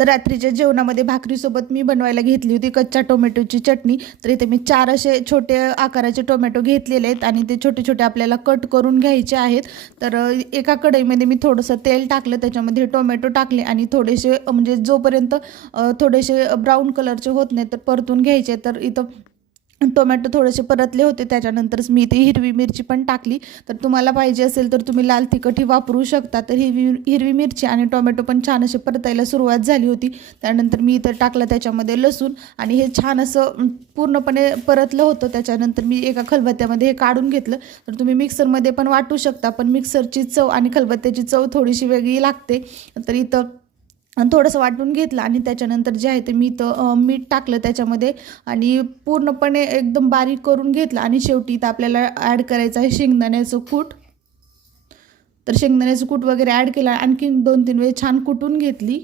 तर रात्रीच्या जेवणामध्ये भाकरीसोबत मी बनवायला घेतली होती कच्च्या टोमॅटोची चटणी। तर इथे मी 4 असे छोटे आकाराचे टोमॅटो घेतलेले आहेत आणि ते छोटे छोटे आपल्याला कट करून घ्यायचे आहेत। तर एका कढईमध्ये मी थोडंसं तेल टाकलं, त्याच्यामध्ये टोमॅटो टाकले आणि थोडेसे म्हणजे जोपर्यंत थोडेसे ब्राऊन कलरचे होत नाही तर परतून घ्यायचे। तर इथं टोमॅटो थोडेसे परतले होते, त्याच्यानंतरच मी इथे हिरवी मिरची पण टाकली। तर तुम्हाला पाहिजे असेल तर तुम्ही लाल तिखटही वापरू शकता। तर हिरवी मिरची आणि टोमॅटो पण छान असे परतायला सुरुवात झाली होती। त्यानंतर मी इथं टाकलं त्याच्यामध्ये लसूण आणि हे छान असं पूर्णपणे परतलं होतं। त्याच्यानंतर मी एका खलबत्त्यामध्ये हे काढून घेतलं। तर तुम्ही मिक्सरमध्ये पण वाटू शकता, पण मिक्सरची चव आणि खलबत्त्याची चव थोडीशी वेगळी लागते। तर इथं थोडंसं वाटून घेतलं आणि त्याच्यानंतर जे आहे ते मी तर मीठ टाकलं त्याच्यामध्ये आणि पूर्णपणे एकदम बारीक करून घेतलं आणि शेवटी इथं आपल्याला ॲड करायचं आहे शेंगदाण्याचं कूट। तर शेंगदाण्याचं कूट वगैरे ॲड केलं, आणखीन 2-3 वेळेस छान कुटून घेतली।